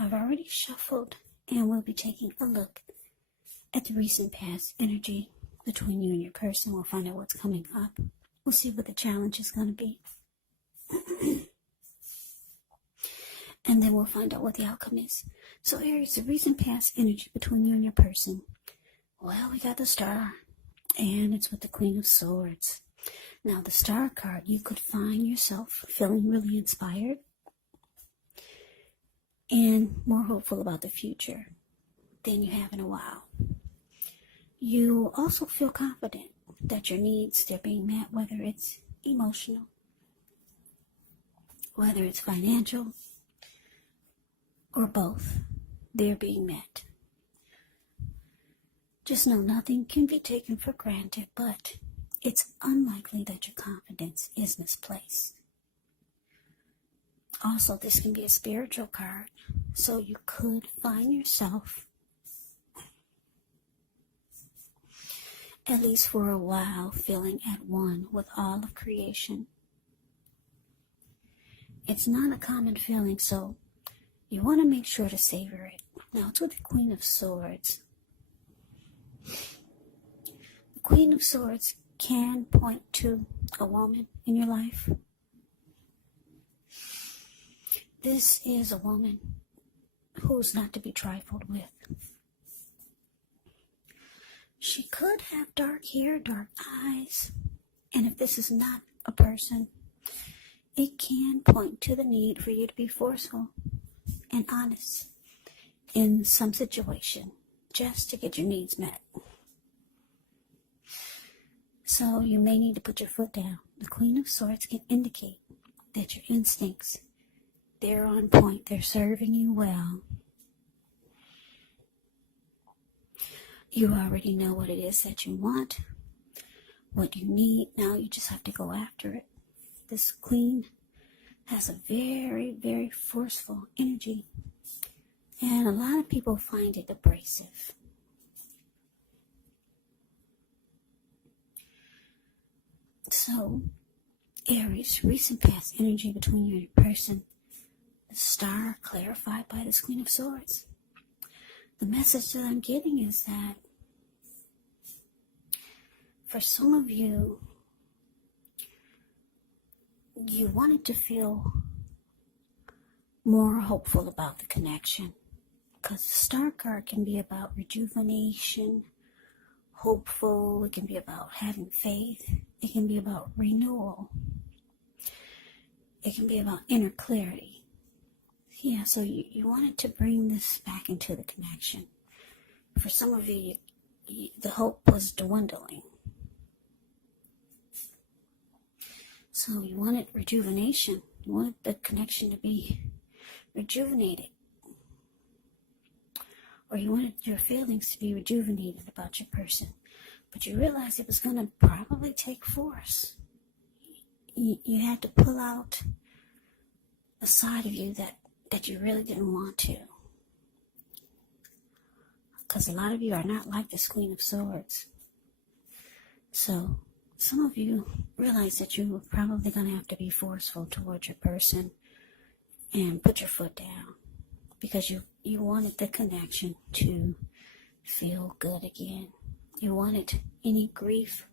I've already shuffled, and we'll be taking a look at the recent past energy between you and your person. We'll find out what's coming up. We'll see what the challenge is going to be. And then we'll find out what the outcome is. So Aries, the recent past energy between you and your person. Well, we got the Star, and it's with the Queen of Swords. Now, the Star card, you could find yourself feeling really inspired and more hopeful about the future than you have in a while. You also feel confident that your needs, they're being met, whether it's emotional, whether it's financial, or both, they're being met. Just know nothing can be taken for granted, but it's unlikely that your confidence is misplaced. Also, this can be a spiritual card, so you could find yourself, at least for a while, feeling at one with all of creation. It's not a common feeling, so you want to make sure to savor it. Now, it's with the Queen of Swords. The Queen of Swords can point to a woman in your life. This is a woman who's not to be trifled with. She could have dark hair, dark eyes, and if this is not a person, it can point to the need for you to be forceful and honest in some situation just to get your needs met. So you may need to put your foot down. The Queen of Swords can indicate that your instincts, they're on point, they're serving you well. You already know what it is that you want, what you need. Now you just have to go after it. This Queen has a very, very forceful energy, and a lot of people find it abrasive. So, Aries, recent past energy between you and your person. The Star clarified by this Queen of Swords. The message that I'm getting is that for some of you, you wanted to feel more hopeful about the connection, because the Star card can be about rejuvenation, hopeful. It can be about having faith. It can be about renewal. It can be about inner clarity. Yeah, so you wanted to bring this back into the connection. For some of you, the hope was dwindling. So you wanted rejuvenation. You wanted the connection to be rejuvenated. Or you wanted your feelings to be rejuvenated about your person. But you realized it was going to probably take force. You had to pull out a side of you that you really didn't want to. Because a lot of you are not like this Queen of Swords. So some of you realize that you were probably going to have to be forceful towards your person and put your foot down, because you wanted the connection to feel good again. You wanted any grief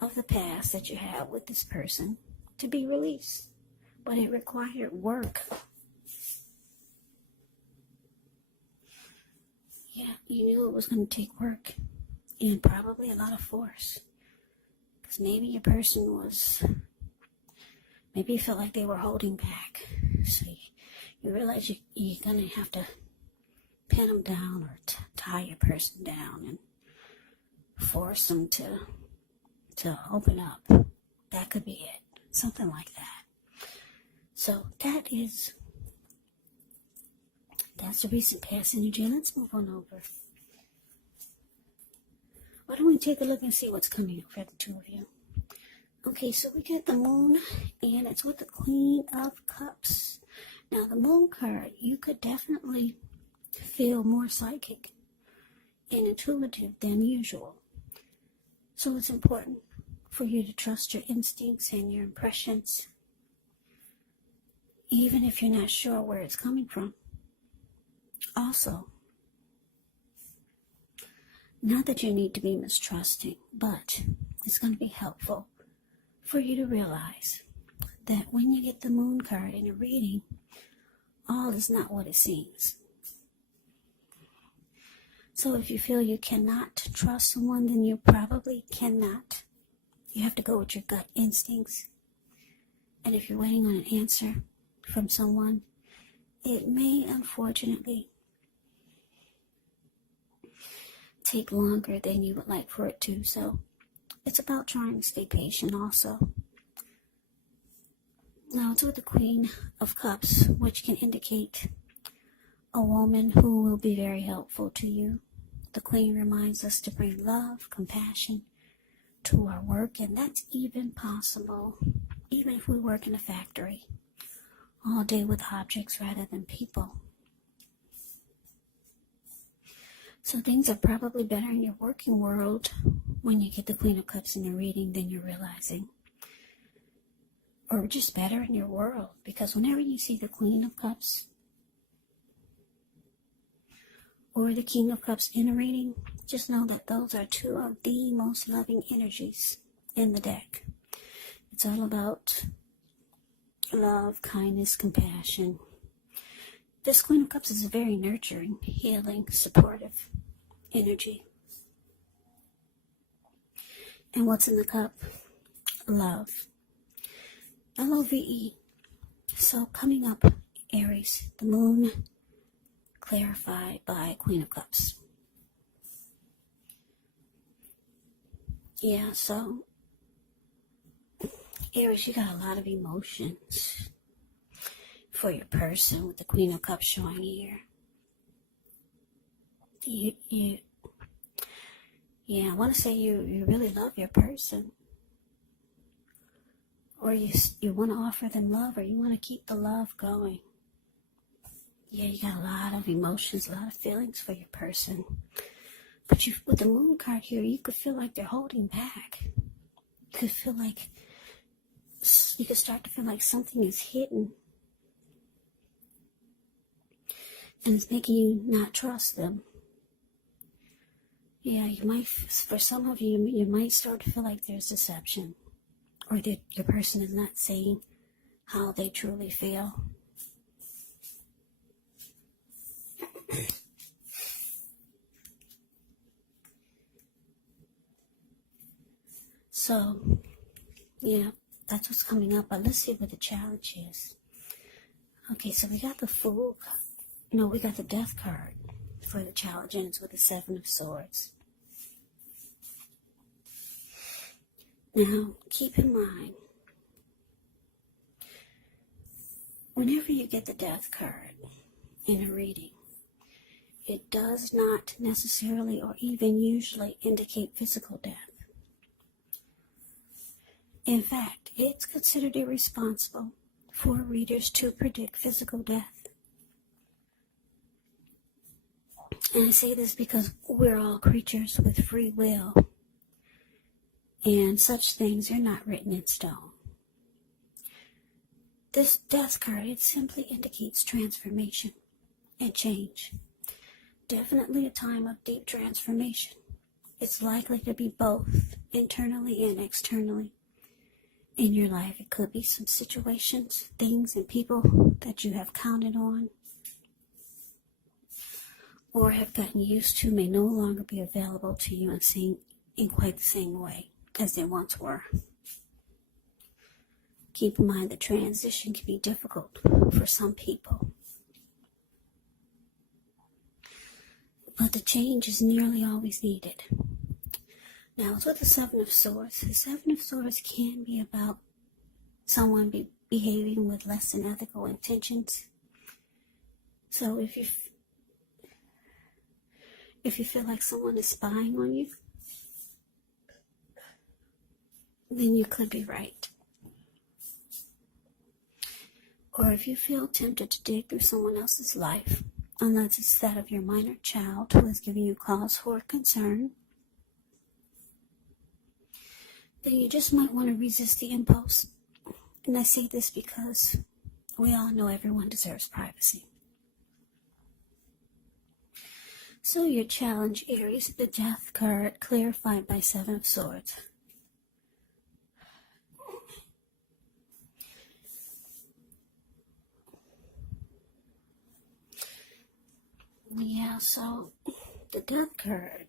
of the past that you had with this person to be released, but it required work. Yeah, you knew it was going to take work and probably a lot of force. Because maybe your person maybe you felt like they were holding back. So you realize you're going to have to pin them down or tie your person down and force them to open up. That could be it. Something like that. So that's the recent past energy. Let's move on over. Why don't we take a look and see what's coming up for the two of you? Okay, so we get the Moon, and it's with the Queen of Cups. Now, the Moon card, you could definitely feel more psychic and intuitive than usual. So it's important for you to trust your instincts and your impressions, even if you're not sure where it's coming from. Also, not that you need to be mistrusting, but it's going to be helpful for you to realize that when you get the moon card in a reading, all is not what it seems. So if you feel you cannot trust someone, then you probably cannot. You have to go with your gut instincts. And if you're waiting on an answer from someone, it may unfortunately take longer than you would like for it to. So it's about trying to stay patient also. Now it's with the Queen of Cups, which can indicate a woman who will be very helpful to you. The Queen reminds us to bring love, compassion to our work, and that's even possible, even if we work in a factory all day with objects rather than people. So things are probably better in your working world when you get the Queen of Cups in the reading than you're realizing. Or just better in your world, because whenever you see the Queen of Cups or the King of Cups in a reading, just know that those are two of the most loving energies in the deck. It's all about love, kindness, compassion. This Queen of Cups is a very nurturing, healing, supportive energy. And what's in the cup? Love. Love. So coming up, Aries, the moon clarified by Queen of Cups. Yeah, so Aries, you got a lot of emotions for your person with the Queen of Cups showing here. I want to say you really love your person. Or you want to offer them love, or you want to keep the love going. Yeah, you got a lot of emotions, a lot of feelings for your person. But with the moon card here, you could feel like they're holding back. You could start to feel like something is hidden. And it's making you not trust them. Yeah, for some of you, you might start to feel like there's deception. Or that your person is not saying how they truly feel. So, yeah, that's what's coming up. But let's see what the challenge is. Okay, so we got the Fool. No, we got the Death card for the challenge, and it's with the Seven of Swords. Now, keep in mind, whenever you get the Death card in a reading, it does not necessarily or even usually indicate physical death. In fact, it's considered irresponsible for readers to predict physical death. And I say this because we're all creatures with free will. And such things are not written in stone. This Death card, it simply indicates transformation and change. Definitely a time of deep transformation. It's likely to be both internally and externally in your life. It could be some situations, things, and people that you have counted on or have gotten used to may no longer be available to you in quite the same way as they once were. Keep in mind the transition can be difficult for some people. But the change is nearly always needed. Now, it's with the Seven of Swords. The Seven of Swords can be about someone behaving with less than ethical intentions. So if you feel like someone is spying on you, then you could be right. Or if you feel tempted to dig through someone else's life, unless it's that of your minor child who is giving you cause for concern, then you just might want to resist the impulse. And I say this because we all know everyone deserves privacy. So your challenge, Aries, the Death card, clarified by Seven of Swords. Yeah, so the Death card,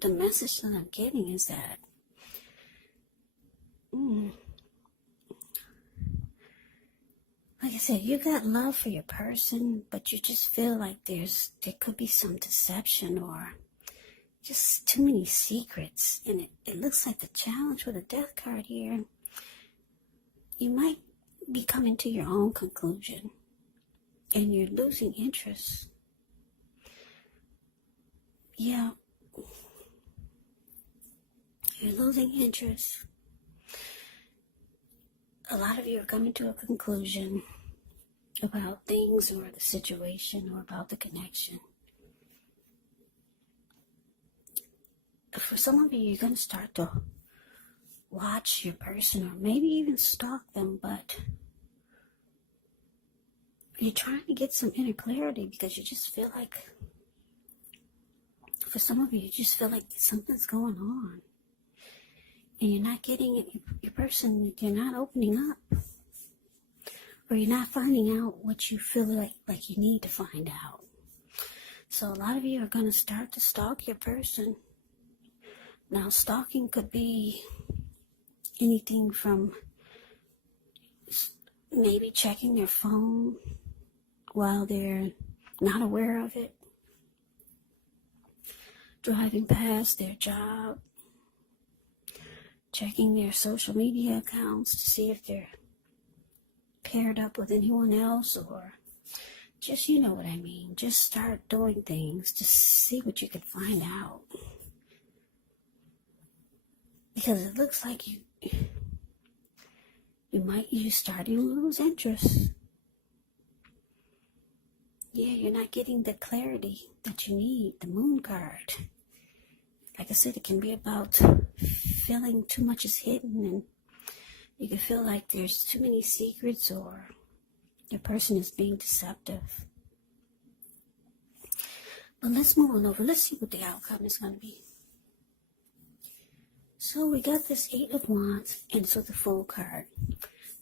the message that I'm getting is that like I said, you got love for your person, but you just feel like there could be some deception or just too many secrets. And it looks like the challenge with the Death card here, you might be coming to your own conclusion and you're losing interest. Yeah, you're losing interest. A lot of you are coming to a conclusion about things or the situation or about the connection. For some of you, you're going to start to watch your person or maybe even stalk them, but you're trying to get some inner clarity because you just feel like, for some of you, you just feel like something's going on. And you're not getting it, your person, you're not opening up. Or you're not finding out what you feel like you need to find out. So a lot of you are going to start to stalk your person. Now, stalking could be anything from maybe checking their phone while they're not aware of it, driving past their job, checking their social media accounts to see if they're paired up with anyone else, or just, you know what I mean, just start doing things to see what you can find out. Because it looks like you're starting to lose interest. Yeah, you're not getting the clarity that you need, the Moon card. Like I said, it can be about feeling too much is hidden, and you can feel like there's too many secrets or your person is being deceptive. But let's move on over. Let's see what the outcome is going to be. So we got this Eight of Wands, and so the Fool card.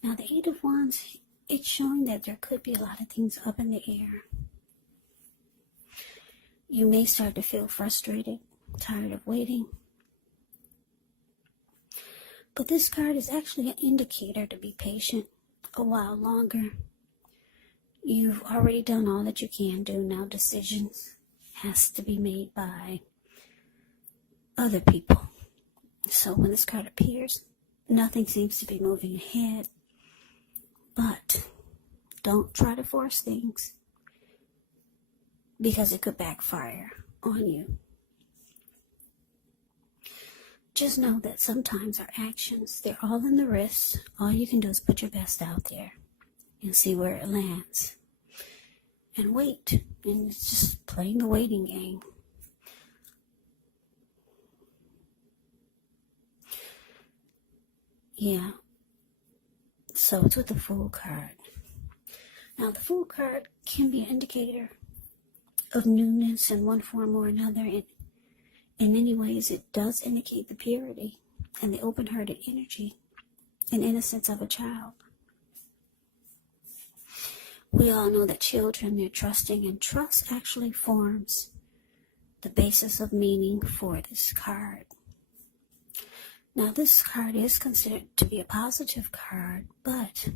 Now the Eight of Wands, it's showing that there could be a lot of things up in the air. You may start to feel frustrated, tired of waiting. But this card is actually an indicator to be patient a while longer. You've already done all that you can do. Now decisions has to be made by other people. So when this card appears, nothing seems to be moving ahead. But don't try to force things, because it could backfire on you. Just know that sometimes our actions, they're all in the wrist. All you can do is put your best out there and see where it lands. And wait. And it's just playing the waiting game. Yeah. So it's with the Fool card. Now the Fool card can be an indicator of newness in one form or another. In many ways, it does indicate the purity and the open-hearted energy and innocence of a child. We all know that children, they're trusting, and trust actually forms the basis of meaning for this card. Now, this card is considered to be a positive card, but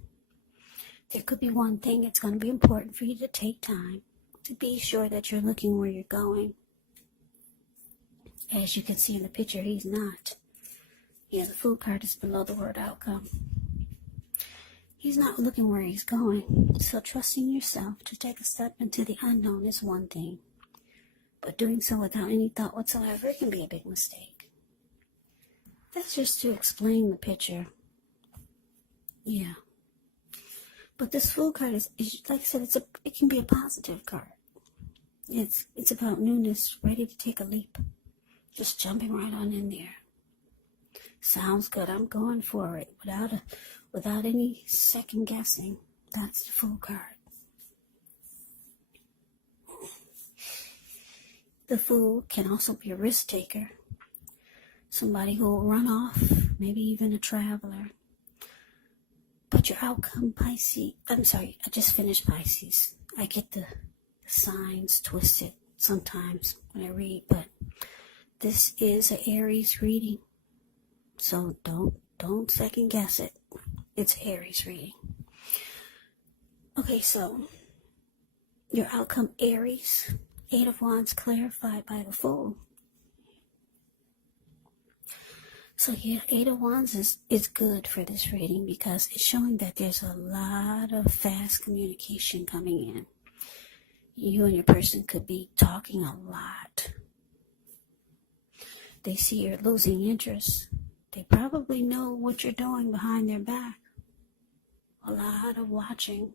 there could be one thing. It's going to be important for you to take time to be sure that you're looking where you're going. As you can see in the picture, he's not. Yeah, the Fool card is below the word outcome. He's not looking where he's going. So trusting yourself to take a step into the unknown is one thing. But doing so without any thought whatsoever can be a big mistake. That's just to explain the picture. Yeah. But this Fool card is like I said, it can be a positive card. It's about newness, ready to take a leap. Just jumping right on in there. Sounds good. I'm going for it without any second guessing. That's the Fool card. The Fool can also be a risk taker. Somebody who will run off, maybe even a traveler. But your outcome, Pisces, I'm sorry, I just finished Pisces. I get the signs twisted sometimes when I read, but this is an Aries reading. So don't second guess it. It's Aries reading. Okay, so your outcome, Aries, 8 of Wands clarified by the Fool. So yeah, 8 of Wands is good for this reading because it's showing that there's a lot of fast communication coming in. You and your person could be talking a lot. They see you're losing interest. They probably know what you're doing behind their back. A lot of watching.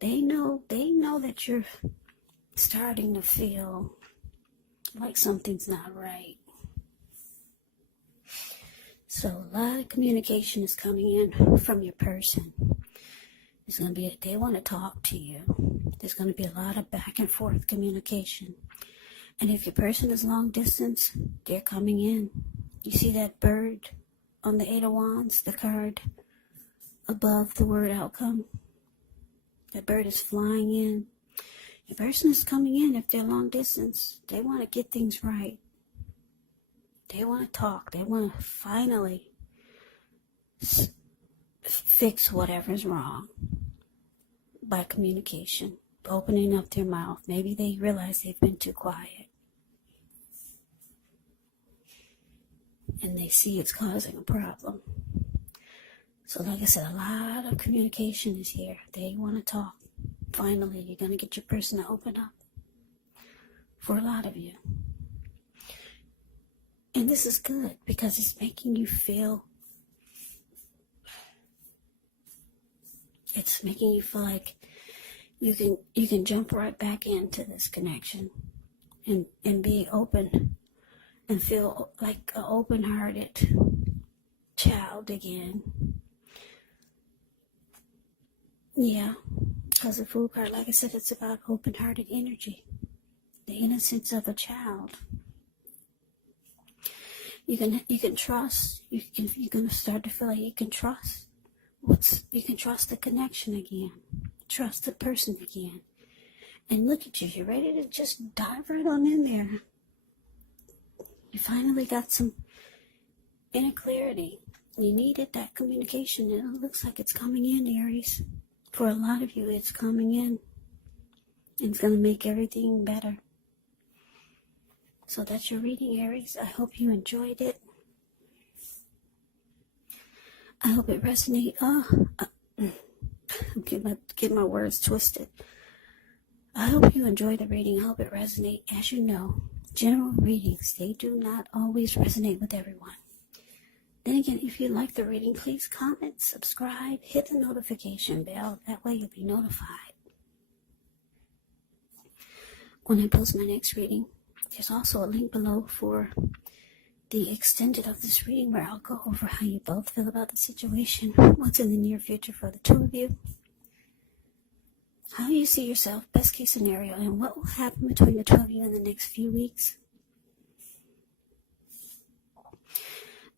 They know that you're starting to feel like something's not right. So a lot of communication is coming in from your person. There's going to be, they want to talk to you. There's going to be a lot of back and forth communication. And if your person is long distance, they're coming in. You see that bird on the 8 of Wands, the card above the word outcome? That bird is flying in. Your person is coming in if they're long distance. They want to get things right. They want to talk. They want to finally fix whatever's wrong by communication, opening up their mouth. Maybe they realize they've been too quiet. And they see it's causing a problem. So like I said, a lot of communication is here. They want to talk. Finally, you're going to get your person to open up. For a lot of you. And this is good because it's making you feel, like you can jump right back into this connection and be open and feel like an open-hearted child again. Yeah, because the Fool card, like I said, it's about open-hearted energy, the innocence of a child. You can trust. You're gonna start to feel like you can trust. You can trust the connection again. Trust the person again. And look at you. You're ready to just dive right on in there. You finally got some inner clarity. You needed that communication, and it looks like it's coming in, Aries. For a lot of you, it's coming in. It's gonna make everything better. So that's your reading, Aries. I hope you enjoyed it. I hope it resonates. Get my words twisted. I hope you enjoyed the reading. I hope it resonates. As you know, general readings, they do not always resonate with everyone. Then again, if you like the reading, please comment, subscribe, hit the notification bell. That way you'll be notified when I post my next reading. There's also a link below for the extended of this reading where I'll go over how you both feel about the situation, what's in the near future for the two of you, how you see yourself, best case scenario, and what will happen between the two of you in the next few weeks.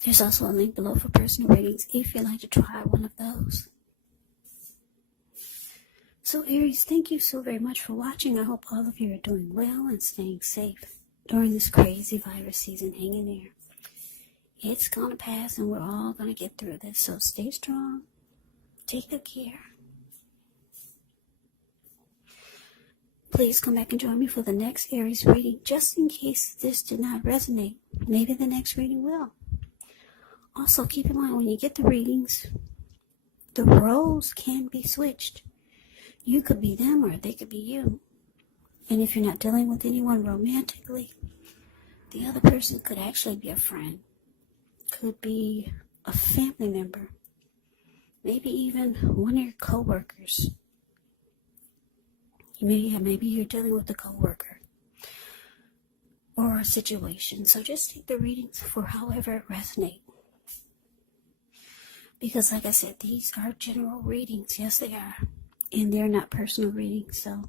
There's also a link below for personal readings if you'd like to try one of those. So Aries, thank you so very much for watching. I hope all of you are doing well and staying safe during this crazy virus season. Hang in there. It's going to pass and we're all going to get through this. So stay strong. Take good care. Please come back and join me for the next Aries reading. Just in case this did not resonate, maybe the next reading will. Also, keep in mind when you get the readings, the roles can be switched. You could be them or they could be you. And if you're not dealing with anyone romantically, the other person could actually be a friend. Could be a family member. Maybe even one of your co-workers. Maybe you're dealing with a co-worker. Or a situation. So just take the readings for however it resonates. Because like I said, these are general readings. Yes, they are. And they're not personal readings. So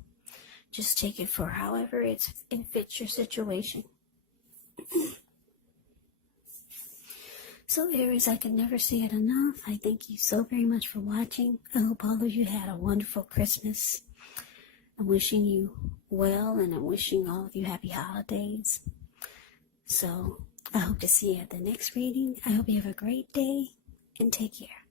Just take it for however it fits your situation. So Aries, I can never say it enough. I thank you so very much for watching. I hope all of you had a wonderful Christmas. I'm wishing you well, and I'm wishing all of you happy holidays. So I hope to see you at the next reading. I hope you have a great day, and take care.